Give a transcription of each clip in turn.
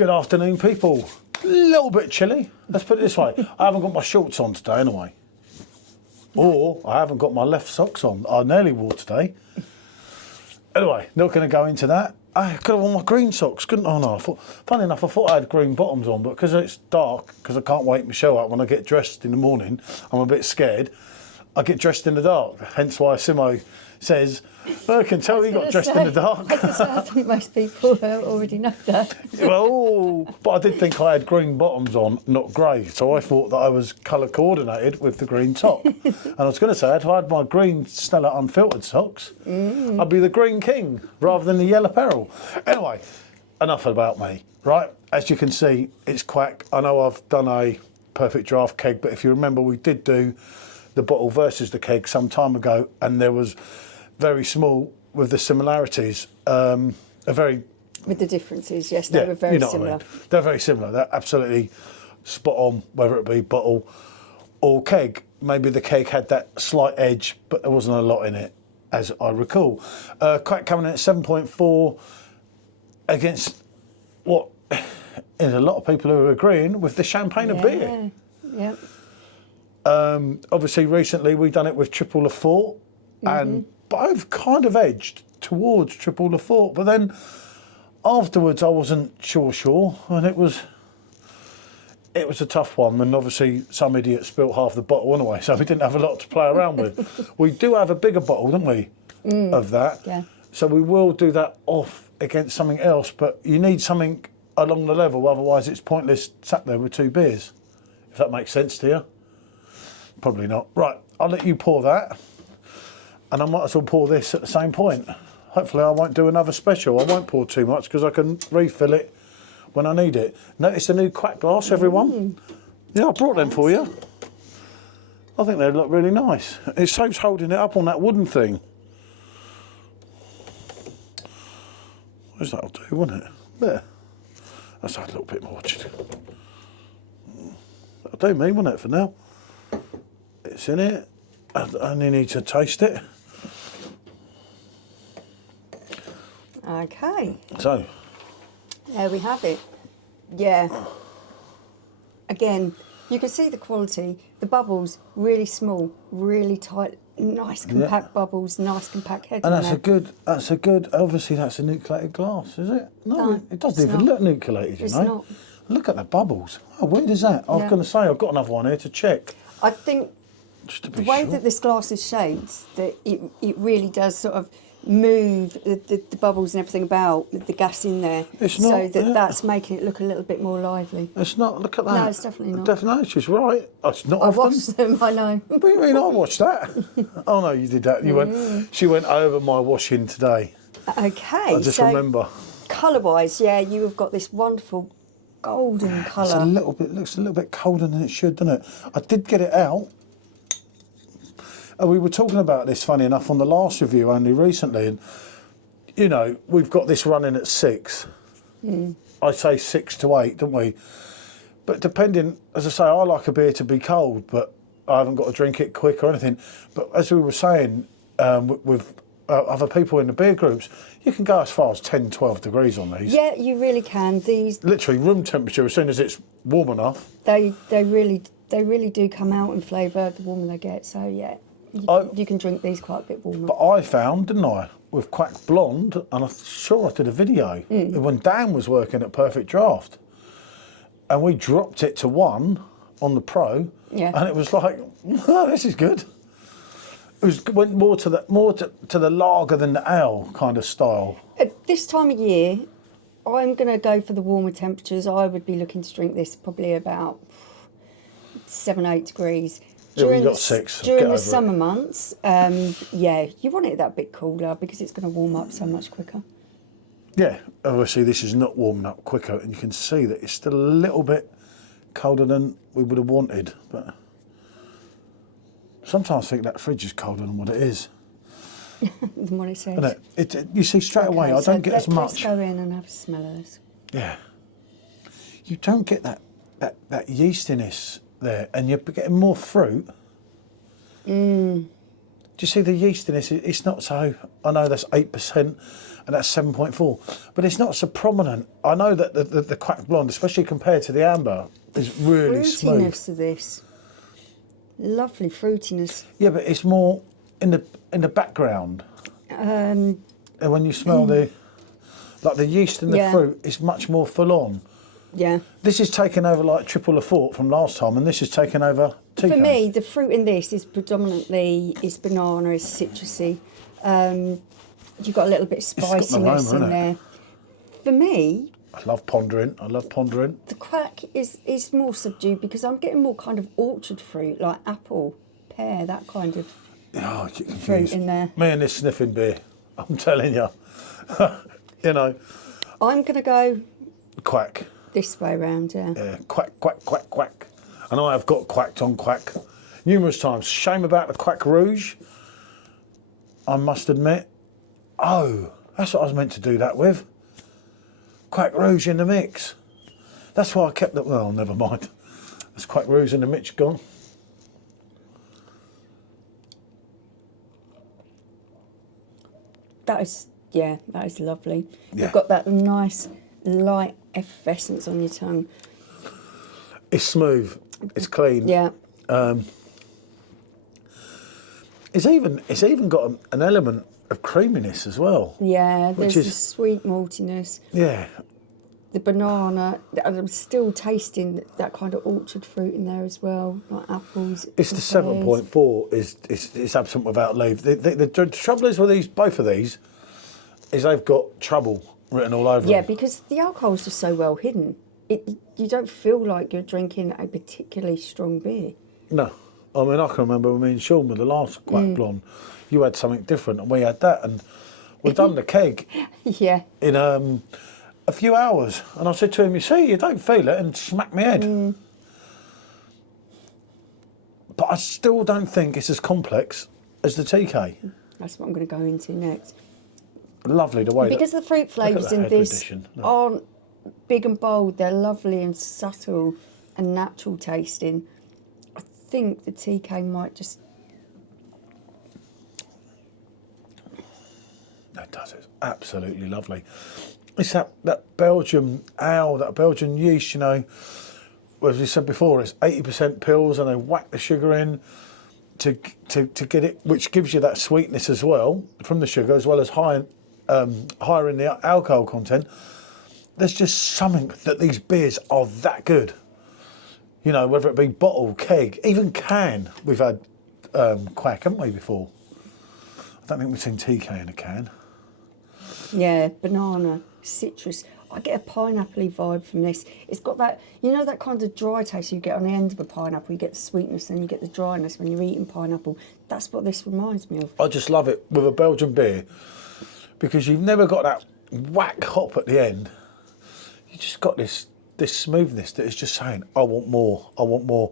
Good afternoon, people. A little bit chilly. Let's put it this way. I haven't got my shorts on today anyway. No. Or I haven't got my left socks on. I nearly wore today. Anyway, not going to go into that. I could have worn my green socks, couldn't I? No, funny enough, I thought I had green bottoms on, but because it's dark, because I can't wake Michelle up when I get dressed in the morning, I'm a bit scared. I get dressed in the dark, hence why Simo says, well, I can tell you got dressed in the dark. I think most people already know that. Well, but I did think I had green bottoms on, not grey, so I thought that I was colour coordinated with the green top. And I was going to say, if I had my green Stella unfiltered socks, I'd be the green king rather than the yellow peril. Anyway, enough about me, right? As you can see, it's Kwak. I know I've done a perfect draft keg, but if you remember, we did do the bottle versus the keg some time ago, and there was very small with the similarities, with the differences, yes, they were very similar. What I mean. They're very similar. They're absolutely spot on, whether it be bottle or keg. Maybe the keg had that slight edge, but there wasn't a lot in it, as I recall. Kwak coming in at 7.4 against what is a lot of people who are agreeing with the champagne of beer. Yeah. Obviously, recently we've done it with Triple Lafort, and I've kind of edged towards Triple Lafort, but then afterwards I wasn't sure, and it was a tough one, and obviously some idiot spilt half the bottle anyway, so we didn't have a lot to play around with. We do have a bigger bottle, don't we, of that? Yeah. So we will do that off against something else, but you need something along the level, otherwise it's pointless sat there with two beers, if that makes sense to you. Probably not. Right, I'll let you pour that, and I might as well pour this at the same point. Hopefully I won't do another special. I won't pour too much because I can refill it when I need it. Notice the new Kwak glass, everyone? Yeah, I brought them for you. I think they look really nice. It saves holding it up on that wooden thing. That'll do, won't it? There. Let's have a little bit more. That'll do me, won't it, for now? It's in it. I only need to taste it. Okay. So. There we have it. Yeah. Again, you can see the quality. The bubbles, really small, really tight, nice compact bubbles, nice compact head. And that's a good, obviously that's a nucleated glass, is it? No, it doesn't even look nucleated, you know. Not. Look at the bubbles. How weird is that? I was going to say, I've got another one here to check. I think the way that this glass is shaped, that it really does sort of move the bubbles and everything about with the gas in there, that's making it look a little bit more lively. It's not. Look at that. No, it's definitely not. Definitely, she's right. It's not. I've watched them. I know. What do you mean? I watched that. Oh no, you did that. You went. She went over my washing today. Okay. I just remember. Colour-wise, yeah, you have got this wonderful golden colour. It looks a little bit colder than it should, doesn't it? I did get it out. We were talking about this, funny enough, on the last review only recently, and you know, we've got this running at 6. I say 6 to 8, don't we? But depending, as I say, I like a beer to be cold, but I haven't got to drink it quick or anything. But as we were saying with other people in the beer groups, you can go as far as 10, 12 degrees on these. Yeah, you really can. These literally room temperature. As soon as it's warm enough, they really do come out in flavour the warmer they get. So yeah. You can drink these quite a bit warmer. But I found, didn't I, with Kwak Blonde, and I'm sure I did a video, when Dan was working at Perfect Draft, and we dropped it to 1 on the Pro, and it was like, oh, this is good. Went more to the lager than the ale kind of style. At this time of year, I'm going to go for the warmer temperatures. I would be looking to drink this probably about 7, 8 degrees. During, got 6. During the summer months, you want it that bit cooler because it's going to warm up so much quicker. Yeah, obviously this is not warming up quicker, and you can see that it's still a little bit colder than we would have wanted. But sometimes I think that fridge is colder than what it is. Than what it says. You see straight away, I don't get as much. Let's go in and have a smell of this. Yeah. You don't get that yeastiness there, and you're getting more fruit. Do you see the yeast in this? It's not so. I know that's 8% and that's 7.4, but it's not so prominent. I know that the Kwak blonde, especially compared to the amber, is really smooth. Fruitiness of this, lovely fruitiness. Yeah, but it's more in the background. And when you smell the yeast and the fruit, it's much more full on. Yeah. This is taken over like triple the fort from last time, and this is taken over TK. For me, the fruit in this is predominantly banana, is citrusy. You've got a little bit of spiciness in there. For me, I love pondering. the Kwak is more subdued because I'm getting more kind of orchard fruit, like apple, pear, that kind of fruit in there. Me and this sniffing beer, I'm telling you. You know. I'm going to go Kwak. this way round, yeah. Yeah, Kwak, Kwak, Kwak, Kwak. And I have got quacked on Kwak numerous times. Shame about the Kwak Rouge, I must admit. Oh, that's what I was meant to do that with. Kwak Rouge in the mix. That's why I kept it. Well, never mind. That's Kwak Rouge in the mix gone. That is lovely. Yeah. You've got that nice light effervescence on your tongue. It's smooth. It's clean. Yeah. It's even got an element of creaminess as well. Yeah, there's the sweet maltiness. Yeah. The banana, and I'm still tasting that kind of orchard fruit in there as well, like apples. It's the 7.4 is absent without leave. The trouble is with both of these, is they've got trouble written all over them. Yeah, because the alcohol is just so well hidden. You don't feel like you're drinking a particularly strong beer. No. I mean, I can remember when me and Sean with the last Kwak Blonde, you had something different and we had that, and we've done the keg in a few hours. And I said to him, you see, you don't feel it, and smacked my head. But I still don't think it's as complex as the TK. That's what I'm going to go into next. Lovely the way because the fruit flavours in this aren't big and bold, they're lovely and subtle and natural tasting. I think the TK might just... It does, it's absolutely lovely. It's that Belgian ale, that Belgian yeast, you know, as we said before, it's 80% pills and they whack the sugar in to get it, which gives you that sweetness as well from the sugar, as well as higher in the alcohol content. There's just something that these beers are that good. You know, whether it be bottle, keg, even can. We've had Kwak, haven't we, before? I don't think we've seen TK in a can. Yeah, banana, citrus. I get a pineapple-y vibe from this. It's got that, you know, that kind of dry taste you get on the end of a pineapple. You get the sweetness and you get the dryness when you're eating pineapple. That's what this reminds me of. I just love it with a Belgian beer because you've never got that whack hop at the end. You just got this smoothness that is just saying, I want more, I want more.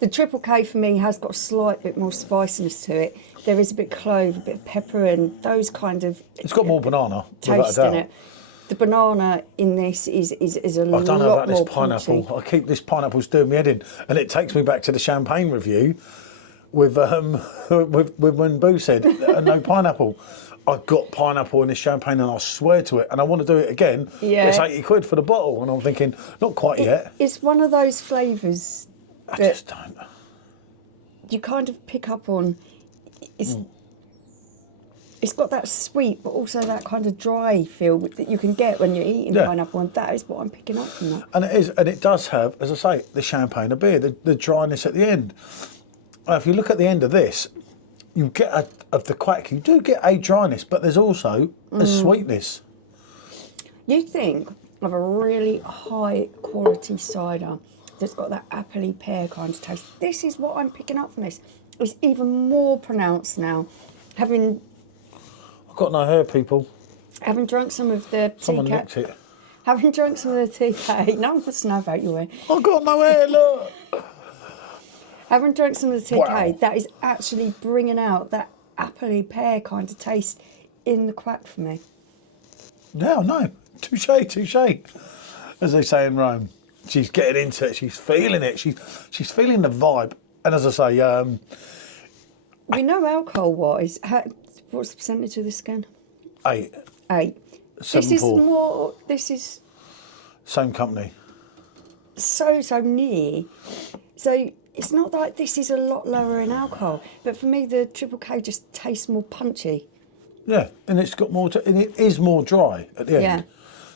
The Triple K for me has got a slight bit more spiciness to it. There is a bit of clove, a bit of pepper, and those kind of... It's got more banana, taste in it. The banana in this is a lot more I don't know about this punchy. pineapple. I keep this pineapple's doing me head in, and it takes me back to the champagne review with when Boo said no pineapple. I got pineapple in this champagne, and I swear to it, and I want to do it again. Yeah. It's £80 for the bottle, and I'm thinking, not quite yet. It's one of those flavours I just don't. You kind of pick up on. It's got that sweet, but also that kind of dry feel that you can get when you're eating pineapple, and that is what I'm picking up from that. And it does have, as I say, the champagne, the beer, the dryness at the end. If you look at the end of this, you get of the Kwak, you do get a dryness, but there's also a sweetness. You think of a really high quality cider that's got that appley pear kind of taste. This is what I'm picking up from this. It's even more pronounced now. I've got no hair, people. Having drunk some of the Someone nicked it. Having drunk some of the TK. No one puts snow out your way. I've got no hair, look. Having drunk some of the TK, Wow. that is actually bringing out that appley pear kind of taste in the Kwak for me. No. Touche. As they say in Rome. She's getting into it. She's feeling it. She's feeling the vibe. And as I say, We know alcohol-wise. What's the percentage of this again? 8. 8. 7.4. This is Same company. so near. So it's not like this is a lot lower in alcohol, but for me the Triple K just tastes more punchy. Yeah, and it's got more. And it is more dry at the end.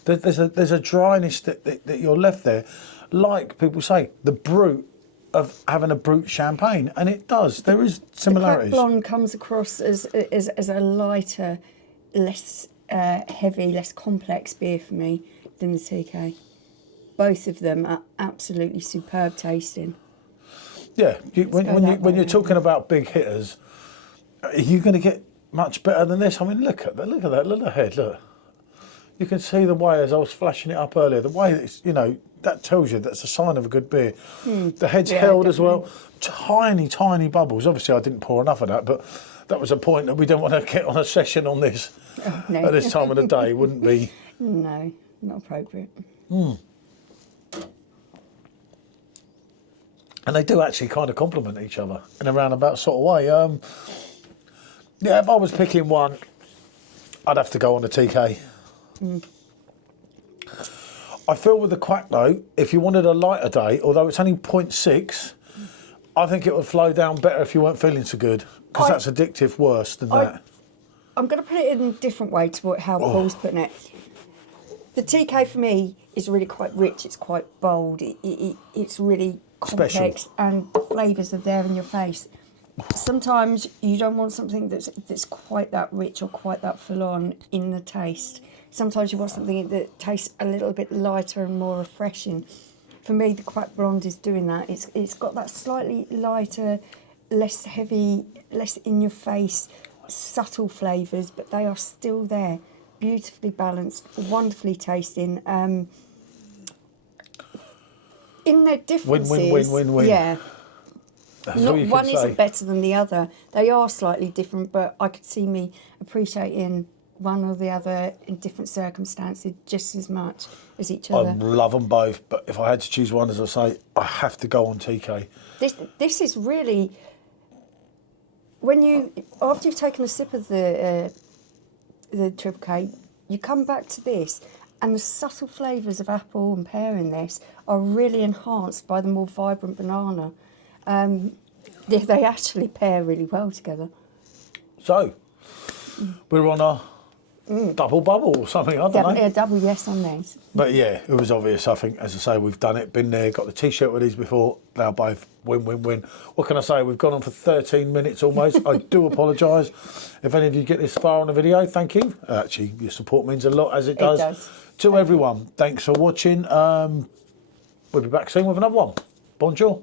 Yeah. There's a dryness that you're left there, like people say, the brute of having a brute champagne, and it does. There is similarities. The Kwak Blonde comes across as a lighter, less heavy, less complex beer for me than the TK. Both of them are absolutely superb tasting. Yeah, when you're talking about big hitters, are you going to get much better than this? I mean, look at that, look at the head, look. You can see the way, as I was flashing it up earlier, the way it's, that tells you that's a sign of a good beer. The head's held as well. Tiny bubbles. Obviously, I didn't pour enough of that, but that was a point that we don't want to get on a session on this at this time of the day, wouldn't be? No, not appropriate. And they do actually kind of complement each other in a roundabout sort of way. Yeah, if I was picking one, I'd have to go on the TK. I feel with the Kwak though, if you wanted a lighter day, although it's only 0.6, I think it would flow down better if you weren't feeling so good, because that's addictive worse than that. I'm going to put it in a different way to how Paul's putting it. The TK for me is really quite rich, it's quite bold, it's really complex, special. And the flavours are there in your face. Sometimes you don't want something that's quite that rich or quite that full on in the taste. Sometimes you want something that tastes a little bit lighter and more refreshing. For me, the Kwak Blonde is doing that. It's got that slightly lighter, less heavy, less in your face, subtle flavours, but they are still there. Beautifully balanced, wonderfully tasting. In their differences, Win. yeah. That's Not all you one can say. isn't better than the other. They are slightly different, but I could see me appreciating one or the other in different circumstances just as much as each other. I love them both, but if I had to choose one, as I say, I have to go on TK. This is really, after you've taken a sip of the Triple K, you come back to this, and the subtle flavours of apple and pear in this are really enhanced by the more vibrant banana. They actually pair really well together. So, we're on a double bubble or something, I don't know. Definitely a double yes on these. But yeah, it was obvious, I think, as I say, we've done it, been there, got the T-shirt with these before, they're both win. What can I say, we've gone on for 13 minutes almost. I do apologise. If any of you get this far on the video, thank you. Actually, your support means a lot, as it does. It does. To everyone, thanks for watching. We'll be back soon with another one. Bonjour.